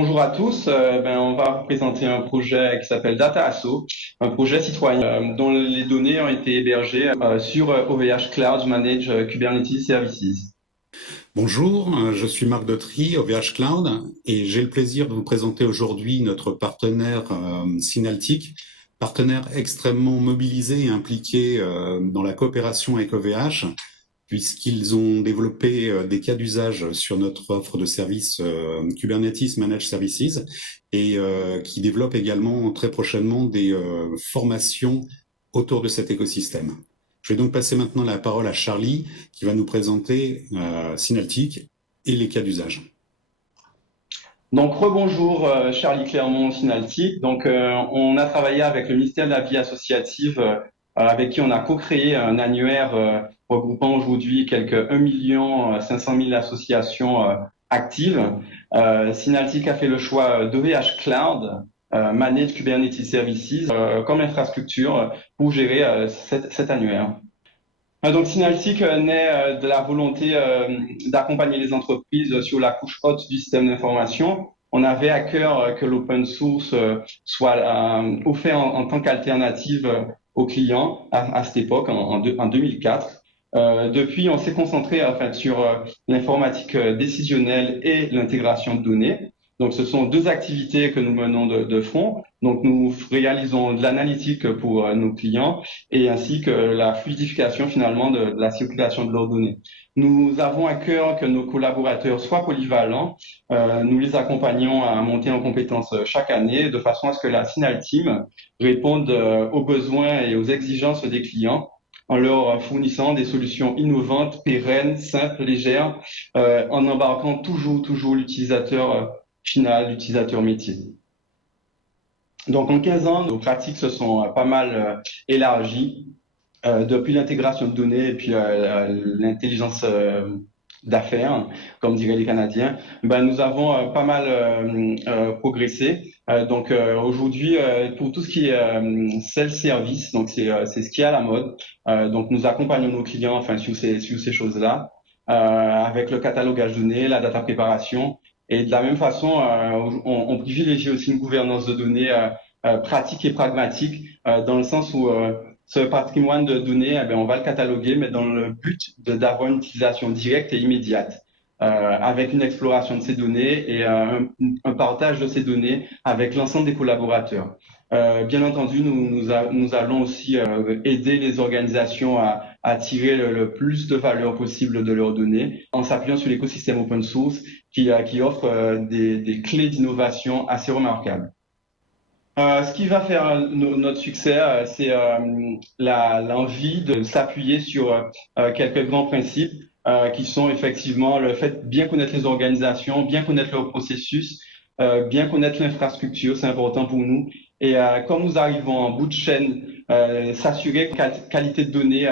Bonjour à tous. On va vous présenter un projet qui s'appelle DataAsso, un projet citoyen dont les données ont été hébergées sur OVH Cloud Managed Kubernetes Services. Bonjour, je suis Marc Dautry, OVH Cloud, et j'ai le plaisir de vous présenter aujourd'hui notre partenaire Synaltic, partenaire extrêmement mobilisé et impliqué dans la coopération avec OVH, puisqu'ils ont développé des cas d'usage sur notre offre de services Kubernetes Managed Services et qui développent également très prochainement des formations autour de cet écosystème. Je vais donc passer maintenant la parole à Charlie qui va nous présenter Synaltic et les cas d'usage. Donc rebonjour, Charlie Clermont, Synaltic. On a travaillé avec le ministère de la Vie associative, avec qui on a co-créé un annuaire regroupant aujourd'hui quelques 1 500 000 associations actives. Synaltic a fait le choix d'OVH Cloud, Managed Kubernetes Services, comme infrastructure pour gérer cet annuaire. Donc Synaltic naît de la volonté d'accompagner les entreprises sur la couche haute du système d'information. On avait à cœur que l'open source soit offert en tant qu'alternative aux clients à cette époque, en 2004. Depuis, on s'est concentré sur l'informatique décisionnelle et l'intégration de données. Donc, ce sont deux activités que nous menons de front. Donc, nous réalisons de l'analytique pour nos clients et ainsi que la fluidification finalement de la circulation de leurs données. Nous avons à cœur que nos collaborateurs soient polyvalents. Nous les accompagnons à monter en compétences chaque année de façon à ce que la Synalteam réponde aux besoins et aux exigences des clients en leur fournissant des solutions innovantes, pérennes, simples, légères, en embarquant toujours l'utilisateur final, l'utilisateur métier. Donc, en 15 ans, nos pratiques se sont pas mal élargies depuis l'intégration de données et puis l'intelligence d'affaires, comme diraient les Canadiens. Nous avons pas mal progressé. Aujourd'hui, pour tout ce qui est self-service, donc c'est ce qui est à la mode. Donc, nous accompagnons nos clients sur ces choses-là, avec le catalogage de données, la data préparation. Et de la même façon, on privilégie aussi une gouvernance de données pratique et pragmatique, dans le sens où ce patrimoine de données, on va le cataloguer, mais dans le but d'avoir une utilisation directe et immédiate, avec une exploration de ces données et un partage de ces données avec l'ensemble des collaborateurs. Bien entendu, nous allons aussi aider les organisations à tirer le plus de valeur possible de leurs données en s'appuyant sur l'écosystème open source qui offre des clés d'innovation assez remarquables. Ce qui va faire notre succès, c'est l'envie de s'appuyer sur quelques grands principes qui sont effectivement le fait de bien connaître les organisations, bien connaître leurs processus, bien connaître l'infrastructure, c'est important pour nous. Et comme nous arrivons en bout de chaîne, s'assurer qualité de données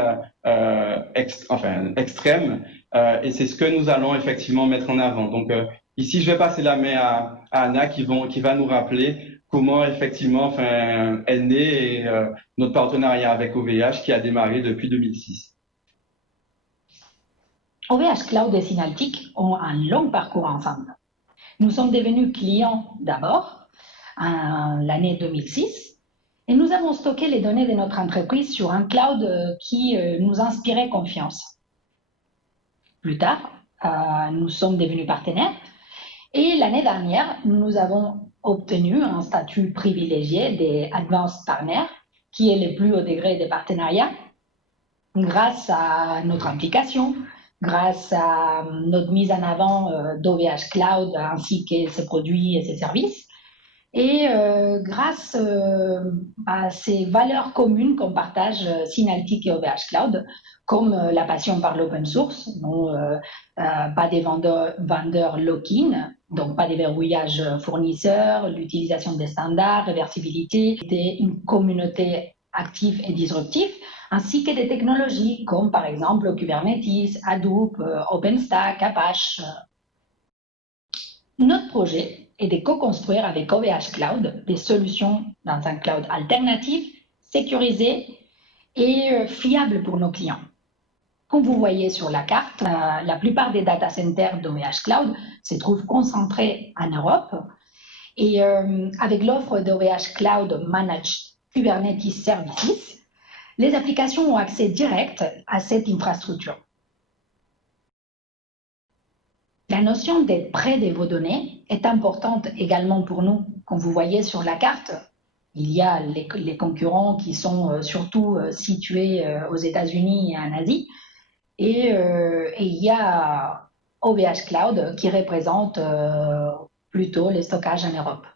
extrême, et c'est ce que nous allons effectivement mettre en avant. Donc ici, je vais passer la main à Anna qui va nous rappeler comment effectivement est né notre partenariat avec OVH qui a démarré depuis 2006. OVH Cloud et Synaltic ont un long parcours ensemble. Nous sommes devenus clients d'abord en l'année 2006 et nous avons stocké les données de notre entreprise sur un cloud qui nous inspirait confiance. Plus tard, nous sommes devenus partenaires et l'année dernière, nous avons obtenu un statut privilégié des Advanced Partners, qui est le plus haut degré des partenariats, grâce à notre implication, grâce à notre mise en avant d'OVH Cloud ainsi que ses produits et ses services, et grâce à ces valeurs communes qu'on partage Synaltic et OVH Cloud, comme la passion par l'open source, non, pas des vendeurs lock-in, donc pas des verrouillages fournisseurs, l'utilisation des standards, réversibilité, une communauté active et disruptive, ainsi que des technologies comme par exemple Kubernetes, Hadoop, OpenStack, Apache. Notre projet est de co-construire avec OVH Cloud des solutions dans un cloud alternatif, sécurisé et fiable pour nos clients. Comme vous voyez sur la carte, la plupart des data centers d'OVH Cloud se trouvent concentrés en Europe Et avec l'offre d'OVH Cloud Managed Kubernetes Services, les applications ont accès direct à cette infrastructure. La notion d'être près de vos données est importante également pour nous. Comme vous voyez sur la carte, il y a les concurrents qui sont surtout situés aux États-Unis et en Asie, et il y a OVH Cloud qui représente plutôt les stockages en Europe.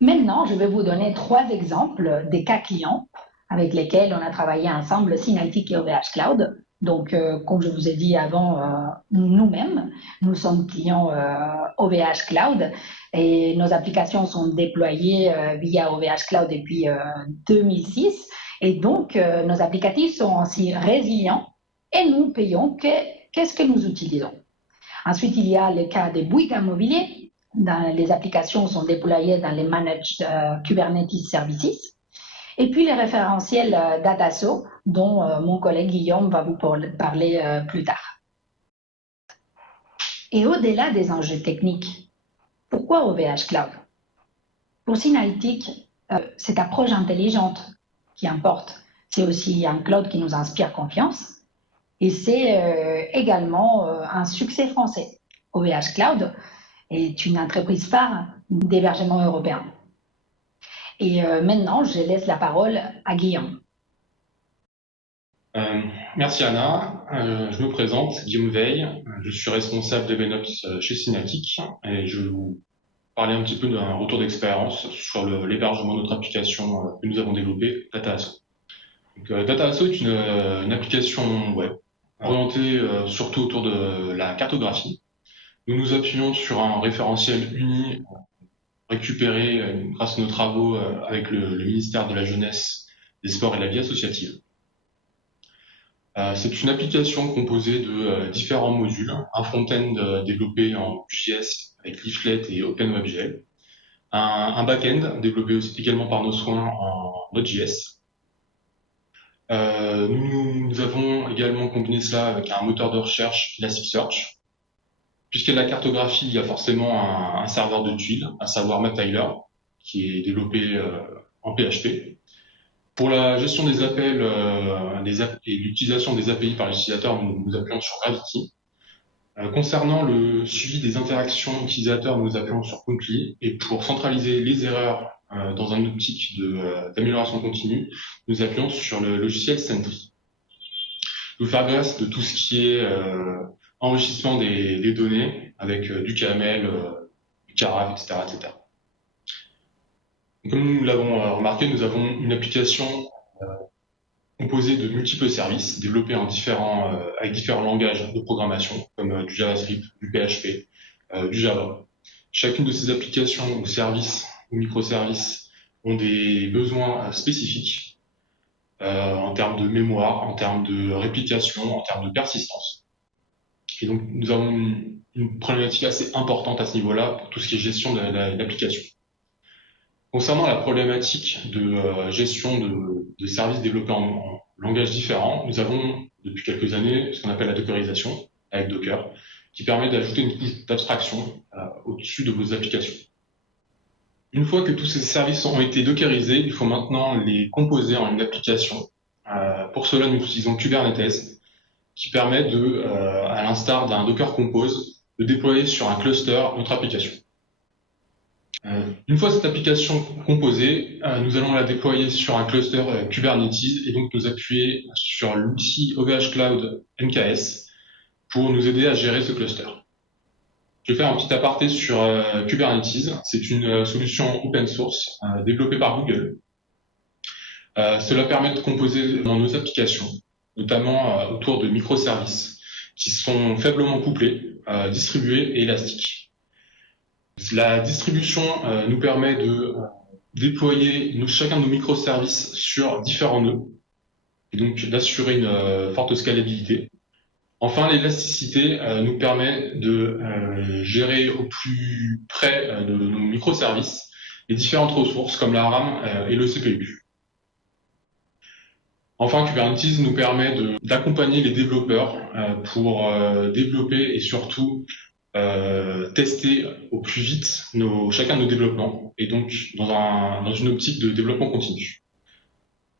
Maintenant, je vais vous donner 3 exemples des cas clients avec lesquels on a travaillé ensemble, Synaltic et OVH Cloud. Donc, comme je vous ai dit avant, nous-mêmes, nous sommes clients OVH Cloud et nos applications sont déployées via OVH Cloud depuis 2006. Et donc, nos applicatifs sont aussi résilients et nous payons qu'est-ce que nous utilisons. Ensuite, il y a le cas des Bouygues Immobilier. Les applications sont déployées dans les Managed Kubernetes Services. Et puis les référentiels Dataso, dont mon collègue Guillaume va vous parler plus tard. Et au-delà des enjeux techniques, pourquoi OVH Cloud? Pour Synaltic, cette approche intelligente qui importe, c'est aussi un cloud qui nous inspire confiance. Et c'est également un succès français. OVH Cloud est une entreprise phare d'hébergement européen. Et maintenant, je laisse la parole à Guillaume. Merci Anna. Je me présente, Guillaume Veil. Je suis responsable d'Evenops chez Synaltic et je vais vous parler un petit peu d'un retour d'expérience sur l'hébergement de notre application que nous avons développée, Dataso. Dataso est une application web orientée surtout autour de la cartographie. Nous nous appuyons sur un référentiel uni récupéré grâce à nos travaux avec le ministère de la Jeunesse, des Sports et de la Vie associative. C'est une application composée de différents modules, un front-end développé en JS avec Leaflet et OpenWebGL, un back-end développé aussi également par nos soins en Node.js. Nous avons également combiné cela avec un moteur de recherche Elasticsearch. Puisqu'il y a de la cartographie, il y a forcément un serveur de tuiles, à savoir MapTiler, qui est développé en PHP. Pour la gestion des appels et l'utilisation des API par l'utilisateur, nous appuyons sur Gravity. Concernant le suivi des interactions utilisateurs, nous appuyons sur Comply. Et pour centraliser les erreurs dans un optique d'amélioration continue, nous appuyons sur le logiciel Sentry. Nous faire grâce de tout ce qui est enrichissement des données avec du KML, du Karaf, etc., etc. Comme nous l'avons remarqué, nous avons une application composée de multiples services développés avec différents langages de programmation, comme du JavaScript, du PHP, du Java. Chacune de ces applications ou services ou microservices ont des besoins spécifiques en termes de mémoire, en termes de réplication, en termes de persistance. Et donc, nous avons une problématique assez importante à ce niveau-là pour tout ce qui est gestion de l'application. Concernant la problématique de gestion de services développés en langages différents, nous avons depuis quelques années ce qu'on appelle la dockerisation avec Docker, qui permet d'ajouter une couche d'abstraction au-dessus de vos applications. Une fois que tous ces services ont été dockerisés, il faut maintenant les composer en une application. Pour cela, nous utilisons Kubernetes, qui permet à l'instar d'un Docker Compose, de déployer sur un cluster notre application. Une fois cette application composée, nous allons la déployer sur un cluster Kubernetes et donc nous appuyer sur l'outil OVH Cloud MKS pour nous aider à gérer ce cluster. Je vais faire un petit aparté sur Kubernetes. C'est une solution open source développée par Google. Cela permet de composer dans nos applications, notamment autour de microservices qui sont faiblement couplés, distribués et élastiques. La distribution nous permet de déployer chacun de nos microservices sur différents nœuds et donc d'assurer une forte scalabilité. Enfin, l'élasticité nous permet de gérer au plus près de nos microservices les différentes ressources comme la RAM et le CPU. Enfin, Kubernetes nous permet d'accompagner les développeurs pour développer et surtout tester au plus vite chacun de nos développements, et donc dans une optique de développement continu.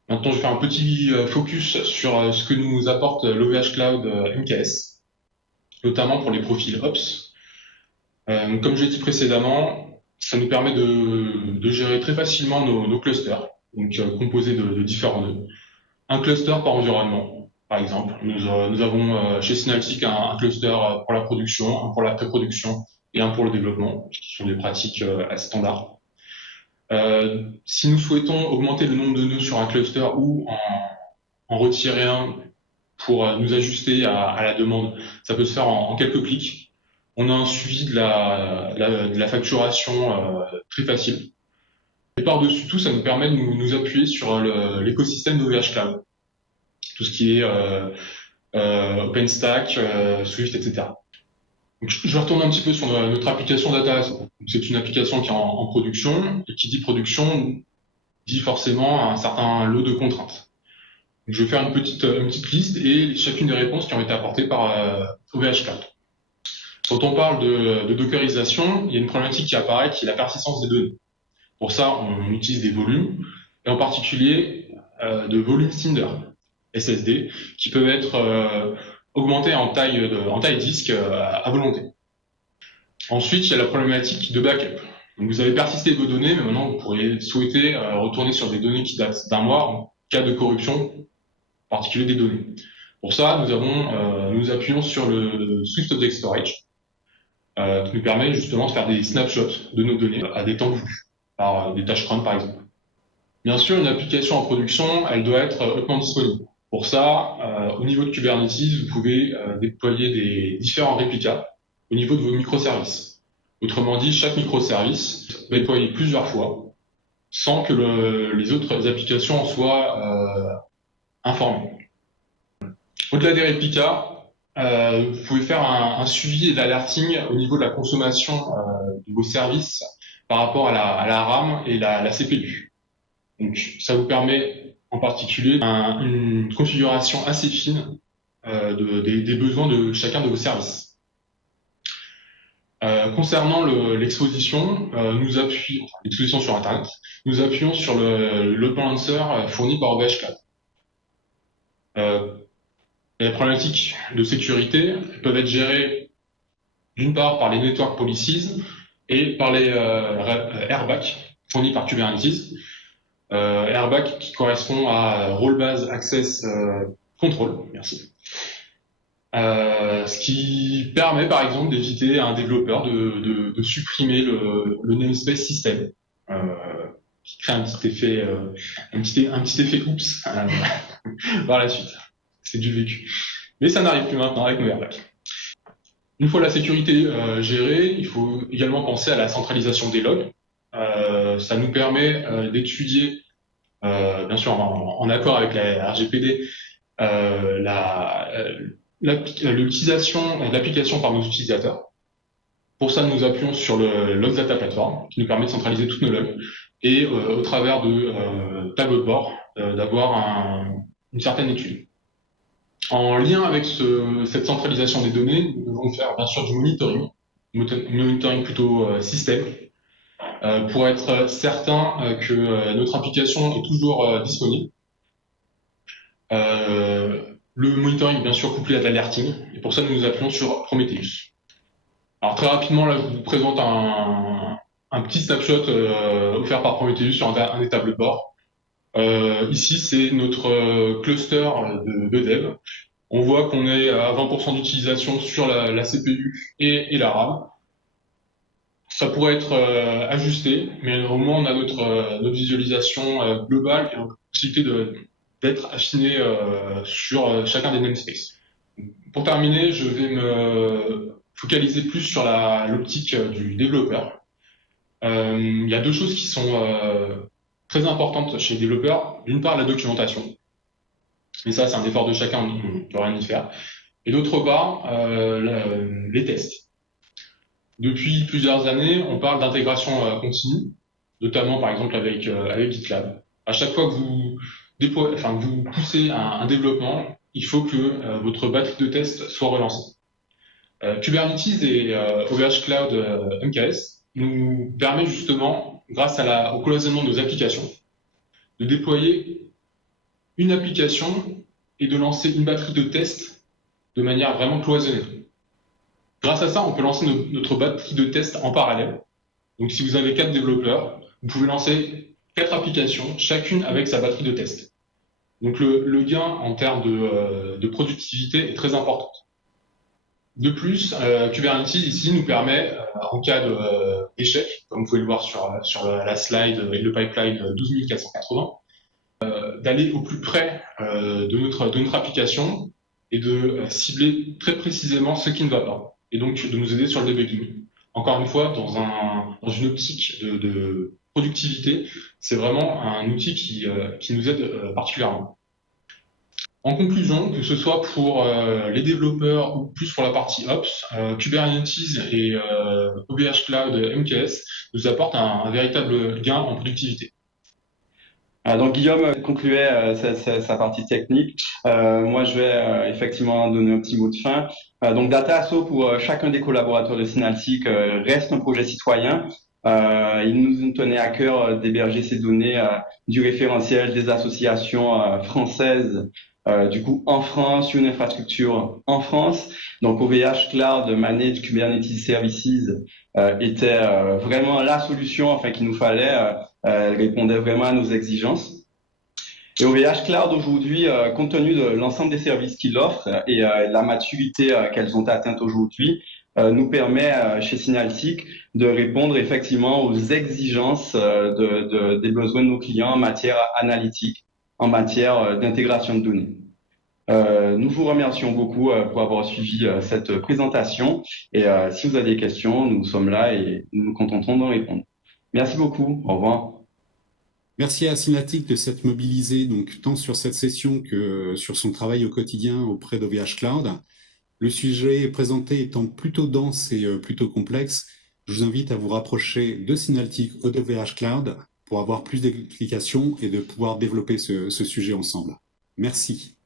Maintenant, je vais faire un petit focus sur ce que nous apporte l'OVH Cloud MKS, notamment pour les profils Ops. Comme je l'ai dit précédemment, ça nous permet de gérer très facilement nos clusters, donc composés de différents nœuds. Un cluster par environnement, par exemple. Nous avons chez Synaltic un cluster pour la production, un pour la pré-production et un pour le développement, qui sont des pratiques assez standards. Si nous souhaitons augmenter le nombre de nœuds sur un cluster ou en retirer un pour nous ajuster à la demande, ça peut se faire en quelques clics. On a un suivi de la facturation très facile. Et par-dessus tout, ça nous permet de nous appuyer sur l'écosystème d'OVH Cloud. Tout ce qui est OpenStack, Swift, etc. Donc, je vais retourner un petit peu sur notre application Data. C'est une application qui est en production, et qui dit production dit forcément un certain lot de contraintes. Donc, je vais faire une petite liste et chacune des réponses qui ont été apportées par OVH Cloud. Quand on parle de dockerisation, il y a une problématique qui apparaît, qui est la persistance des données. Pour ça, on utilise des volumes, et en particulier de volumes Cinder, SSD, qui peuvent être augmentés en taille disque à volonté. Ensuite, il y a la problématique de backup. Donc, vous avez persisté vos données, mais maintenant, vous pourriez souhaiter retourner sur des données qui datent d'un mois en cas de corruption, en particulier des données. Pour ça, nous appuyons sur le Swift Object Storage, qui nous permet justement de faire des snapshots de nos données à des temps voulus, par des tâches cron par exemple. Bien sûr, une application en production, elle doit être hautement disponible. Pour ça, au niveau de Kubernetes, vous pouvez déployer des différents réplicas au niveau de vos microservices. Autrement dit, chaque microservice va être déployé plusieurs fois sans que les autres applications en soient informées. Au-delà des réplicas, vous pouvez faire un suivi et d'alerting au niveau de la consommation de vos services par rapport à la RAM et la CPU. Donc, ça vous permet en particulier une configuration assez fine des besoins de chacun de vos services. Concernant l'exposition, l'exposition sur Internet, nous appuyons sur le load balancer fourni par OVH Cloud. Les problématiques de sécurité peuvent être gérées d'une part par les network policies et par les RBAC fournis par Kubernetes. RBAC qui correspond à Role Based Access Control, merci. Ce qui permet par exemple d'éviter à un développeur de supprimer le namespace system, qui crée un petit effet oups par la suite. C'est du vécu. Mais ça n'arrive plus maintenant avec nos RBAC. Une fois la sécurité gérée, il faut également penser à la centralisation des logs. Ça nous permet d'étudier, bien sûr en accord avec la RGPD, l'utilisation de l'application par nos utilisateurs. Pour ça, nous appuyons sur le Logs Data Platform, qui nous permet de centraliser toutes nos logs, et au travers de tableaux de bord, d'avoir une certaine étude. En lien avec cette centralisation des données, nous devons faire bien sûr du monitoring plutôt système, pour être certain que notre application est toujours disponible. Le monitoring, bien sûr, couplé à de l'alerting, et pour ça, nous nous appuyons sur Prometheus. Alors, très rapidement, là, je vous présente un petit snapshot offert par Prometheus sur un des tableaux de bord. Ici, c'est notre cluster de dev. On voit qu'on est à 20% d'utilisation sur la CPU et la RAM. Ça pourrait être ajusté, mais au moins on a notre visualisation globale et la possibilité d'être affiné sur chacun des namespaces. Pour terminer, je vais me focaliser plus sur l'optique du développeur. Il y a deux choses qui sont très importantes chez les développeurs. D'une part, la documentation. Et ça, c'est un effort de chacun, on ne peut rien y faire. Et d'autre part, les tests. Depuis plusieurs années, on parle d'intégration continue, notamment par exemple avec GitLab. À chaque fois que vous poussez un développement, il faut que votre batterie de tests soit relancée. Kubernetes et OVH Cloud MKS nous permet justement, grâce au cloisonnement de nos applications, de déployer une application et de lancer une batterie de tests de manière vraiment cloisonnée. Grâce à ça, on peut lancer notre batterie de tests en parallèle. Donc si vous avez 4 développeurs, vous pouvez lancer 4 applications, chacune avec sa batterie de tests. Donc le gain en termes de productivité est très important. De plus, Kubernetes ici nous permet, en cas d'échec, comme vous pouvez le voir sur la slide et le pipeline 12480, d'aller au plus près de notre application et de cibler très précisément ce qui ne va pas, et donc de nous aider sur le debugging. Encore une fois, dans une optique de productivité, c'est vraiment un outil qui nous aide particulièrement. En conclusion, que ce soit pour les développeurs ou plus pour la partie Ops, Kubernetes et OVH Cloud MKS nous apportent un véritable gain en productivité. Donc Guillaume concluait sa partie technique. Moi, je vais effectivement donner un petit mot de fin. Donc Datasso, pour chacun des collaborateurs de Synaltic, reste un projet citoyen. Il nous tenait à cœur d'héberger ces données du référentiel des associations françaises, du coup en France, une infrastructure en France. Donc OVH Cloud Managed Kubernetes Services était vraiment la solution qu'il nous fallait. Elle répondait vraiment à nos exigences. Et OVH Cloud aujourd'hui, compte tenu de l'ensemble des services qu'il offre et la maturité qu'elles ont atteinte aujourd'hui, nous permet chez Synaltic de répondre effectivement aux exigences des besoins de nos clients en matière analytique, en matière d'intégration de données. Nous vous remercions beaucoup pour avoir suivi cette présentation et si vous avez des questions, nous sommes là et nous nous contenterons d'en répondre. Merci beaucoup. Au revoir. Merci à Synaltic de s'être mobilisé donc tant sur cette session que sur son travail au quotidien auprès d'OVH Cloud. Le sujet présenté étant plutôt dense et plutôt complexe, je vous invite à vous rapprocher de Synaltic ou d'OVH Cloud pour avoir plus d'explications et de pouvoir développer ce sujet ensemble. Merci.